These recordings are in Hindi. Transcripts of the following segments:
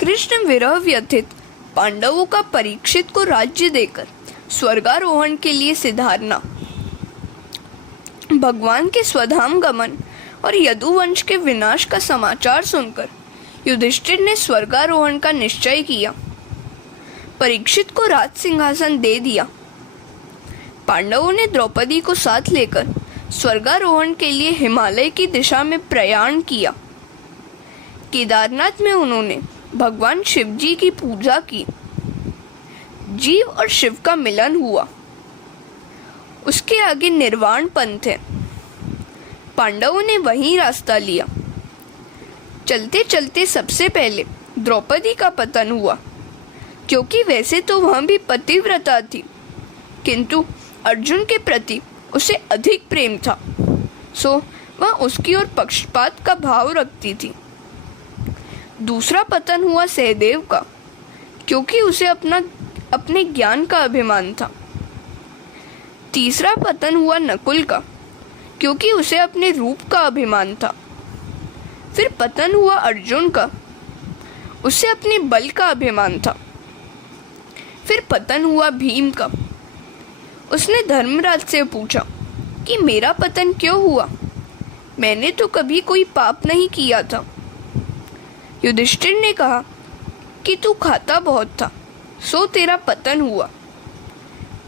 कृष्ण विरह व्यथित पांडवों का परीक्षित को राज्य देकर स्वर्गारोहण के लिए सिधारना, भगवान के स्वधाम गमन और यदुवंश के विनाश का समाचार सुनकर युधिष्ठिर ने स्वर्गारोहण का निश्चय किया। परीक्षित को राज सिंहासन दे दिया। पांडवों ने द्रौपदी को साथ लेकर स्वर्गारोहण के लिए हिमालय की दिशा में प्रयाण किया। केदारनाथ में उन्होंने भगवान शिव जी की पूजा की। जीव और शिव का मिलन हुआ। उसके आगे निर्वाण पंथ है। पांडवों ने वही रास्ता लिया। चलते चलते सबसे पहले द्रौपदी का पतन हुआ, क्योंकि वैसे तो वह भी पतिव्रता थी, किंतु अर्जुन के प्रति उसे अधिक प्रेम था, सो वह उसकी ओर पक्षपात का भाव रखती थी। दूसरा पतन हुआ सहदेव का, क्योंकि उसे अपने ज्ञान का अभिमान था। तीसरा पतन हुआ नकुल का, क्योंकि उसे अपने रूप का अभिमान था। फिर पतन हुआ अर्जुन का, उसे अपने बल का अभिमान था। फिर पतन हुआ भीम का। उसने धर्मराज से पूछा कि मेरा पतन क्यों हुआ, मैंने तो कभी कोई पाप नहीं किया था। युधिष्ठिर ने कहा कि तू खाता बहुत था, सो तेरा पतन हुआ।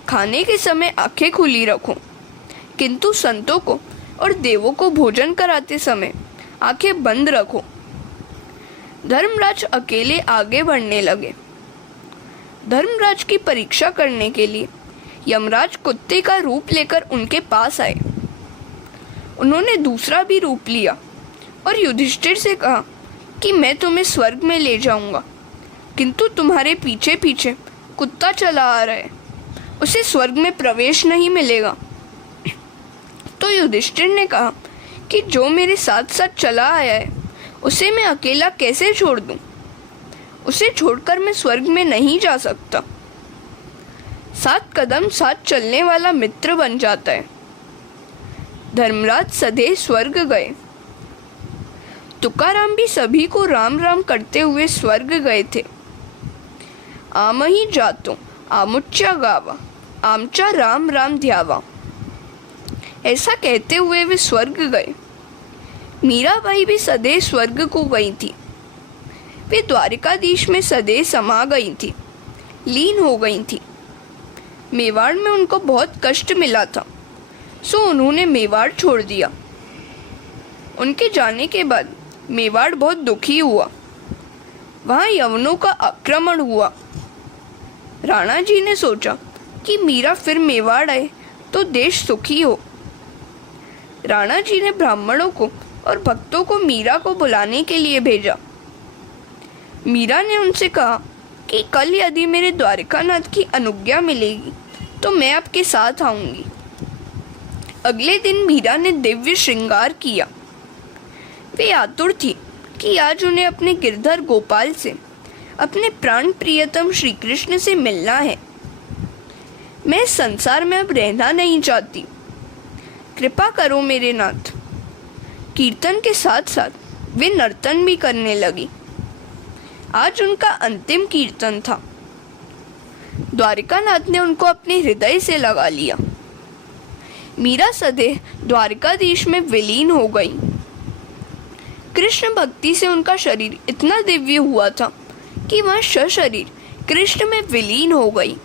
खाने के समय आंखें खुली रखो, किंतु संतों को और देवों को भोजन कराते समय आंखें बंद रखो। धर्मराज अकेले आगे बढ़ने लगे। धर्मराज की परीक्षा करने के लिए यमराज कुत्ते का रूप लेकर उनके पास आए। उन्होंने दूसरा भी रूप लिया और युधिष्ठिर से कहा कि मैं तुम्हें स्वर्ग में ले जाऊंगा, किंतु तुम्हारे पीछे पीछे कुत्ता चला आ रहा है, उसे स्वर्ग में प्रवेश नहीं मिलेगा। तो युधिष्ठिर ने कहा कि जो मेरे साथ साथ चला आया है उसे मैं अकेला कैसे छोड़ दूं? उसे छोड़कर मैं स्वर्ग में नहीं जा सकता। 7 कदम साथ चलने वाला मित्र बन जाता है। धर्मराज सदैव स्वर्ग गए। तुकाराम भी सभी को राम राम करते हुए स्वर्ग गए थे। आमही जातो आमुच्या गावा, आमचा राम राम ध्यावा, ऐसा कहते हुए वे स्वर्ग गए। मीराबाई भी सदैव स्वर्ग को गई थी। वे द्वारिकाधीश में सदैव समा गई थी, लीन हो गई थी। मेवाड़ में उनको बहुत कष्ट मिला था, सो उन्होंने मेवाड़ छोड़ दिया। उनके जाने के बाद मेवाड़ बहुत दुखी हुआ। वहाँ यवनों का आक्रमण हुआ। राणा जी ने सोचा कि मीरा फिर मेवाड़ आए तो देश सुखी हो। राणा जी ने ब्राह्मणों को और भक्तों को मीरा को बुलाने के लिए भेजा। मीरा ने उनसे कहा कि कल यदि मेरे द्वारिकानाथ की अनुज्ञा मिलेगी तो मैं आपके साथ आऊंगी। अगले दिन मीरा ने दिव्य श्रृंगार किया। वे आतुर थी कि आज उन्हें अपने गिरधर गोपाल से, अपने प्राण प्रियतम श्री कृष्ण से मिलना है। मैं संसार में अब रहना नहीं चाहती, कृपा करो मेरे नाथ। कीर्तन के साथ साथ वे नर्तन भी करने लगी। आज उनका अंतिम कीर्तन था। द्वारिकानाथ ने उनको अपने हृदय से लगा लिया। मीरा सदैव द्वारिकाधीश में विलीन हो गई। कृष्ण भक्ति से उनका शरीर इतना दिव्य हुआ था कि वह सशरीर कृष्ण में विलीन हो गई।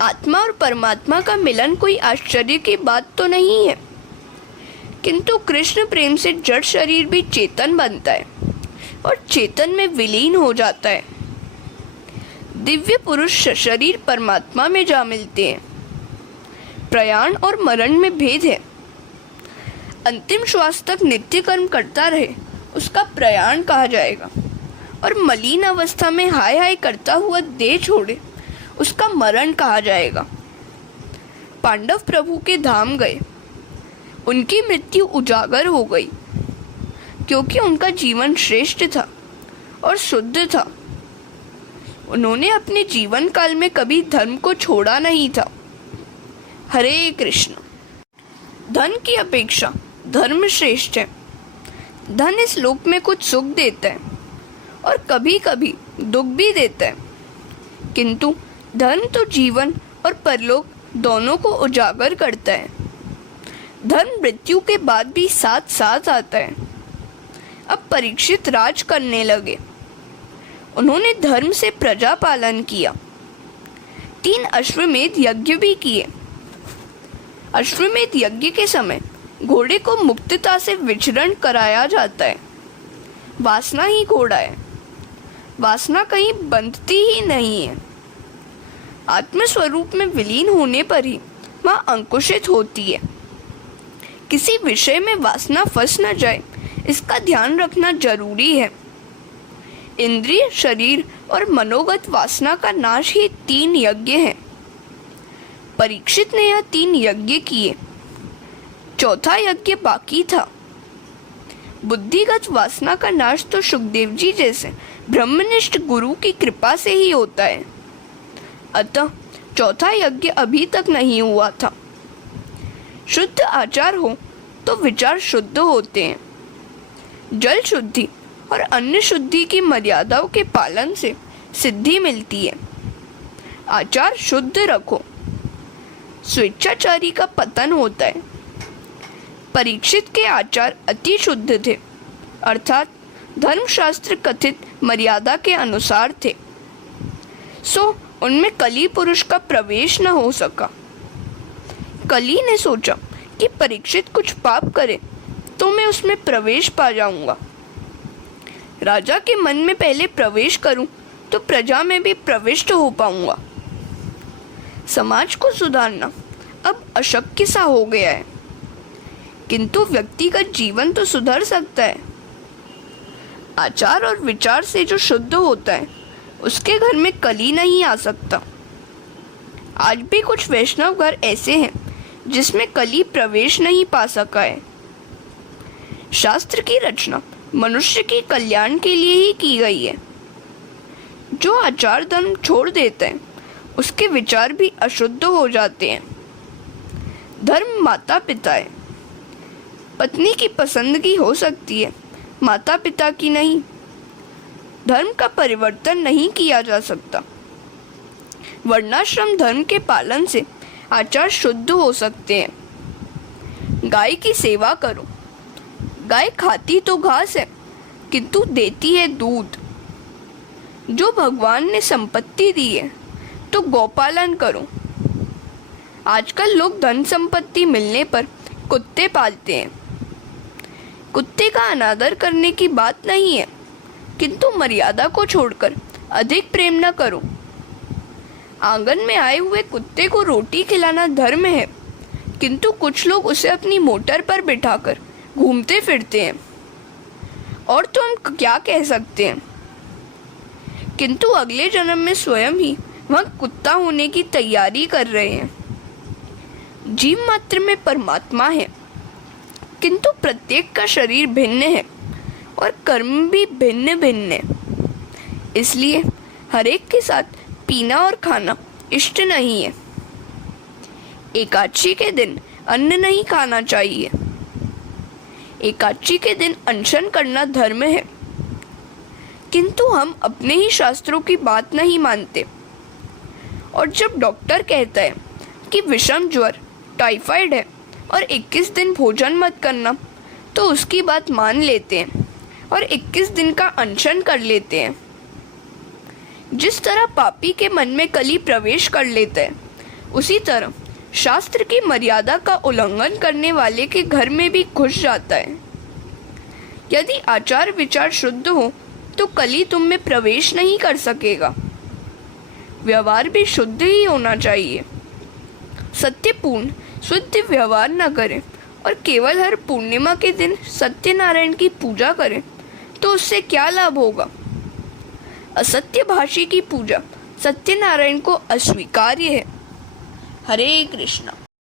आत्मा और परमात्मा का मिलन कोई आश्चर्य की बात तो नहीं है, किंतु कृष्ण प्रेम से जड़ शरीर भी चेतन बनता है और चेतन में विलीन हो जाता है। दिव्य पुरुष शरीर परमात्मा में जा मिलते हैं। प्रयाण और मरण में भेद है। अंतिम श्वास तक नित्य कर्म करता रहे उसका प्रयाण कहा जाएगा, और मलिन अवस्था में हाय हाय करता हुआ देह छोड़े उसका मरण कहा जाएगा। पांडव प्रभु के धाम गए। उनकी मृत्यु उजागर हो गई, क्योंकि उनका जीवन श्रेष्ठ था और शुद्ध था। उन्होंने अपने जीवन काल में कभी धर्म को छोड़ा नहीं था। हरे कृष्ण। धन की अपेक्षा धर्म श्रेष्ठ है। धन इस लोक में कुछ सुख देता है और कभी कभी दुख भी देता है, किंतु धर्म तो जीवन और परलोक दोनों को उजागर करता है। धर्म मृत्यु के बाद भी साथ साथ आता है। अब परीक्षित राज करने लगे। उन्होंने धर्म से प्रजा पालन किया, 3 अश्वमेध यज्ञ भी किए। अश्वमेध यज्ञ के समय घोड़े को मुक्तता से विचरण कराया जाता है। वासना ही घोड़ा है, वासना कहीं बंधती ही नहीं है। आत्मस्वरूप में विलीन होने पर ही वह अंकुशित होती है। किसी विषय में वासना फंस न जाए, इसका ध्यान रखना जरूरी है। इंद्रिय, शरीर और मनोगत वासना का नाश ही 3 यज्ञ हैं। परीक्षित ने यह 3 यज्ञ किए, 4था यज्ञ बाकी था। बुद्धिगत वासना का नाश तो सुखदेव जी जैसे ब्रह्मनिष्ठ गुरु की कृपा से ही होता है। अतः 4था यज्ञ अभी तक नहीं हुआ था। शुद्ध आचार हो तो विचार शुद्ध होते हैं। जल शुद्धि और अन्न शुद्धि की मर्यादाओं के पालन से सिद्धि मिलती है। आचार शुद्ध रखो, स्वेच्छाचारी का पतन होता है। परीक्षित के आचार अति शुद्ध थे, अर्थात धर्मशास्त्र कथित मर्यादा के अनुसार थे, सो उनमें कली पुरुष का प्रवेश न हो सका। कली ने सोचा कि परीक्षित कुछ पाप करे तो मैं उसमें प्रवेश पा जाऊंगा। राजा के मन में पहले प्रवेश करूं तो प्रजा में भी प्रविष्ट हो पाऊंगा। समाज को सुधारना अब अशक्य सा हो गया है, किंतु व्यक्तिगत जीवन तो सुधर सकता है। आचार और विचार से जो शुद्ध होता है उसके घर में कली नहीं आ सकता। आज भी कुछ वैष्णव घर ऐसे हैं जिसमें कली प्रवेश नहीं पा सका है। शास्त्र की रचना मनुष्य के कल्याण के लिए ही की गई है। जो आचार धर्म छोड़ देते हैं उसके विचार भी अशुद्ध हो जाते हैं। धर्म माता पिता है। पत्नी की पसंदगी हो सकती है, माता पिता की नहीं। धर्म का परिवर्तन नहीं किया जा सकता। वर्णाश्रम धर्म के पालन से आचार शुद्ध हो सकते हैं। गाय की सेवा करो। गाय खाती तो घास है, किंतु देती है दूध। जो भगवान ने संपत्ति दी है तो गौपालन करो। आजकल लोग धन संपत्ति मिलने पर कुत्ते पालते हैं। कुत्ते का अनादर करने की बात नहीं है, किंतु मर्यादा को छोड़कर अधिक प्रेम न करो। आंगन में आए हुए कुत्ते को रोटी खिलाना धर्म है, किंतु कुछ लोग उसे अपनी मोटर पर बिठाकर घूमते फिरते हैं। और तो हम क्या कह सकते हैं, किंतु अगले जन्म में स्वयं ही वह कुत्ता होने की तैयारी कर रहे हैं। जीव मात्र में परमात्मा है, किंतु प्रत्येक का शरीर भिन्न है और कर्म भी भिन्न भिन्न है। इसलिए हर एक के साथ पीना और खाना इष्ट नहीं है। एकादशी के दिन अन्न नहीं खाना चाहिए। एकादशी के दिन अनशन करना धर्म है, किंतु हम अपने ही शास्त्रों की बात नहीं मानते। और जब डॉक्टर कहता है कि विषम ज्वर, टाइफाइड है और 21 दिन भोजन मत करना, तो उसकी बात मान लेते हैं और 21 दिन का अनशन कर लेते हैं। जिस तरह पापी के मन में कली प्रवेश कर लेता है, उसी तरह शास्त्र की मर्यादा का उल्लंघन करने वाले के घर में भी घुस जाता है। यदि आचार विचार शुद्ध हो तो कली तुम में प्रवेश नहीं कर सकेगा। व्यवहार भी शुद्ध ही होना चाहिए। सत्यपूर्ण शुद्ध व्यवहार न करें और केवल हर पूर्णिमा के दिन सत्यनारायण की पूजा करें तो उससे क्या लाभ होगा। असत्य भाषी की पूजा सत्यनारायण को अस्वीकार्य है। हरे कृष्णा।